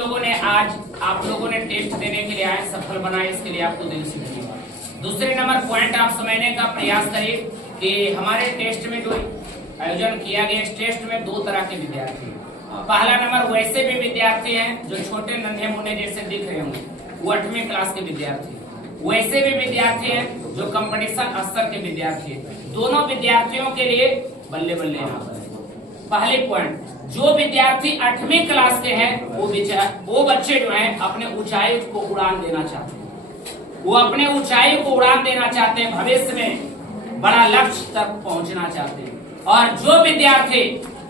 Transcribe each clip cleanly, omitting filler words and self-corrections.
लोगों ने आज आप लोगों ने टेस्ट देने के लिए आए, सफल बनाए, इसके लिए आपको दिल से धन्यवाद। दूसरे नंबर पॉइंट आप समझने का प्रयास करिए कि हमारे टेस्ट में जो आयोजन किया गया, इस टेस्ट में दो तरह के विद्यार्थी हैं। पहला नंबर वैसे भी विद्यार्थी हैं जो छोटे नन्हे मुन्ने जैसे दिख रहे होंगे, वो 8वीं क्लास के विद्यार्थी। वैसे भी विद्यार्थी हैं जो कंपटीशन स्तर के विद्यार्थी हैं। दोनों विद्यार्थियों के लिए बल्ले बल्ले यहाँ पर पहले पॉइंट, जो विद्यार्थी 8वीं क्लास के हैं वो बच्चे जो हैं अपने ऊंचाई को उड़ान देना चाहते हैं। वो अपने ऊंचाई को उड़ान देना चाहते हैं, भविष्य में बड़ा लक्ष्य तक पहुंचना चाहते हैं। और जो विद्यार्थी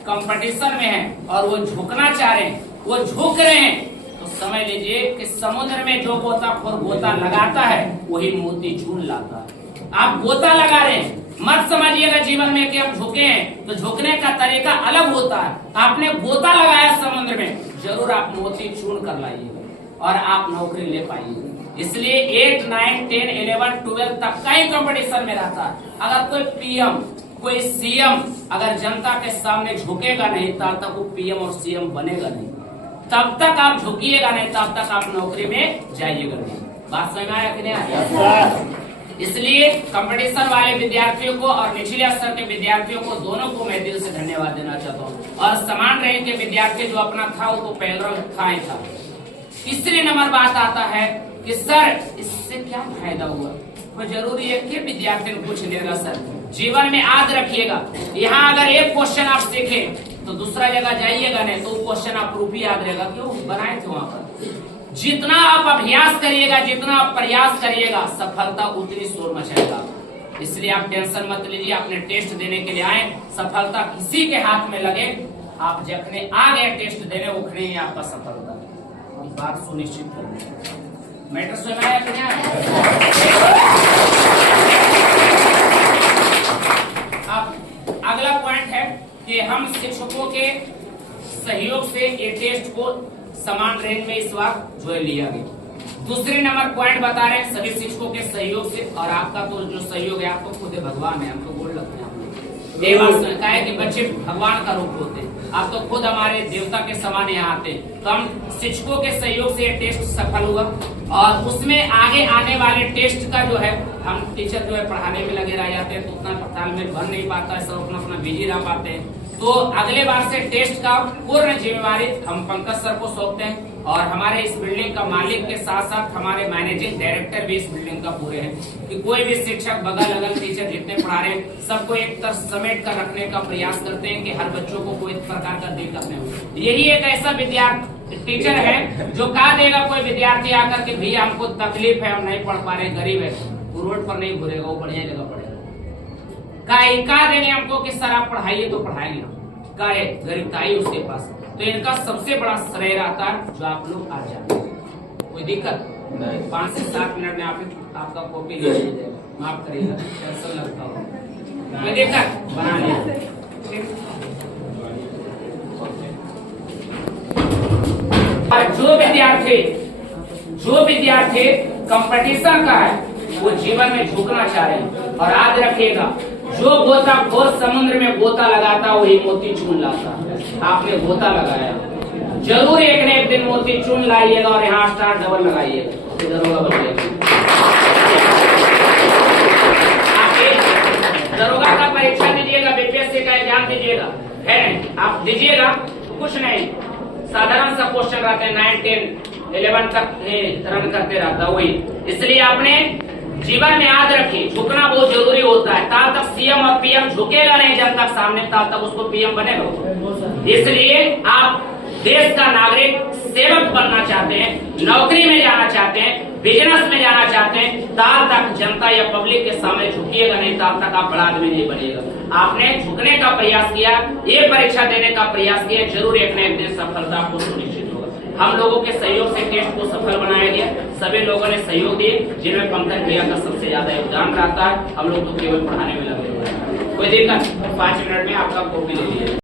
कंपटीशन में हैं और वो झुकना चाह रहे हैं, वो झुक रहे हैं, तो समझ लीजिए कि समुद्र में जो गोताखोर गोता लगाता है वही मोती चून लाता है। आप गोता लगा रहे हैं, मत समझिएगा जीवन में कि हम झुके हैं तो झुकने का तरीका अलग होता है। आपने गोता लगाया समुद्र में, जरूर आप मोती चून कर लाइएगा और आप नौकरी ले पाइएगा। इसलिए 8, 9, 10, 11, 12 तक का ही कंपटीशन में रहता है। अगर कोई पीएम, कोई सीएम अगर जनता के सामने झुकेगा नहीं, तब तक वो पीएम और सीएम बनेगा नहीं। तब तक आप झुकिएगा नहीं, तब तक आप नौकरी में जाइएगा नहीं। बात समझ में आया कि नहीं आया? इसलिए कंपटीशन वाले विद्यार्थियों को और निचले स्तर के विद्यार्थियों को, दोनों को मैं दिल से धन्यवाद देना चाहता हूँ। और समान रैंक के विद्यार्थी जो अपना था वो तो पहला था ही था। तीसरी नंबर बात आता है कि सर इससे क्या फायदा हुआ? तो जरूरी है कि विद्यार्थी को कुछ लेगा। सर जीवन में याद रखिएगा, यहाँ अगर एक क्वेश्चन आप सीखे तो दूसरा जगह जाइएगा नहीं तो क्वेश्चन आप प्रूफ ही याद रहेगा, क्यों बनाए थे वहां पर। जितना आप अभ्यास करिएगा, जितना आप प्रयास करिएगा, सफलता उतनी शोर मचाएगा। इसलिए आप टेंशन मत लीजिए, अपने टेस्ट देने के लिए आए, सफलता किसी के हाथ में लगे, आप जखने आ गए टेस्ट देने उखने ही आपका सफलता। बात सुनिश्चित करनी, मैटर सुनाया कि नहीं? अब अगला पॉइंट है कि हम शिक्षकों के सहयोग से ये टेस्ट को समान रेंज में इस बार जो है लिया गया। दूसरे नंबर पॉइंट बता रहे हैं सभी शिक्षकों के सहयोग से, और आपका तो जो सहयोग है आप तो खुद भगवान है, हम तो बोल लगते हैं। ये बात सुनता है कि बच्चे भगवान का रूप होते हैं, आप तो खुद हमारे देवता के समान यहाँ आते हैं। तो हम शिक्षकों के सहयोग से ये टेस्ट सफल हुआ और उसमें आगे आने वाले टेस्ट का जो है हम टीचर जो है पढ़ाने में लगे रह जाते हैं, तो उतना तालमेल बन नहीं पाता है, सब अपना बिजी रह पाते हैं। तो अगले बार से टेस्ट का पूर्ण जिम्मेवारी हम पंकज सर को सौंपते हैं। और हमारे इस बिल्डिंग का मालिक के साथ साथ हमारे मैनेजिंग डायरेक्टर भी इस बिल्डिंग का पूरे हैं कि कोई भी शिक्षक बगल अगल टीचर जितने पढ़ा रहे हैं सबको एक तरफ समेट कर रखने का प्रयास करते हैं कि हर बच्चों को कोई प्रकार का दिक्कत नहीं हो। यही एक ऐसा विद्यार्थी टीचर है जो कहा देगा कोई विद्यार्थी आकर के भैया हमको तकलीफ है, हम नहीं पढ़ पा रहे, गरीब है, वो रोड पर नहीं घूरेगा, वो बढ़िया जगह पढ़ेगा। कहा देंगे हमको कि सर आप पढ़ाइए तो पढ़ाएंगे, का है गरीबताई उसके पास। तो इनका सबसे बड़ा श्रेय रहता है जो आप लोग आ जाते हैं। कोई दिक्कत नहीं, 5 से 7 मिनट में आपका कॉपी ले लिया जाएगा, माफ करिएगा टेंशन लगता हो, कोई दिक्कत बना लिया। जो विद्यार्थी कंपटीशन का है वो जीवन में झुकना चाह रहे हैं, और याद रखिएगा जो गोताखोर समुद्र में गोता लगाता वही मोती चून लाता। आपने गोता लगाया, जरूर एक न एक दिन मोती चून लाइएगा और यहाँ स्टार डबल लगाइएगा, दरोगा का परीक्षा दीजिएगा, बीपीएससी का एग्जाम दीजिएगा, है आप दीजिएगा, कुछ नहीं साधारण सा क्वेश्चन रहते हैं, 9, 10, 11 तक रन करते रहता वही। इसलिए आपने जीवन में याद रखिए झुकना बहुत जरूरी होता है। तब तक सीएम और पीएम झुकेगा नहीं जनता के सामने, तब तक उसको पीएम बनेगा। इसलिए आप देश का नागरिक सेवक बनना चाहते हैं, नौकरी में जाना चाहते हैं, बिजनेस में जाना चाहते हैं, तब तक जनता या पब्लिक के सामने झुकिएगा नहीं, तब तक आप बड़ा आदमी नहीं बनिएगा। आपने झुकने का प्रयास किया, ये परीक्षा देने का प्रयास किया, जरूर एक न एक दिन सफलता आपको सुनिश्चित होगा। हम लोगों के सहयोग से टेस्ट को सफल बनाया गया, सभी लोगों ने सहयोग दिए, जिनमें पंकज भैया का सबसे ज्यादा योगदान रहता है। हम लोग तो केवल पढ़ाने में लगे हुए हैं। कोई दिक्कत 5 मिनट में आपका कॉपी ले लीजिए।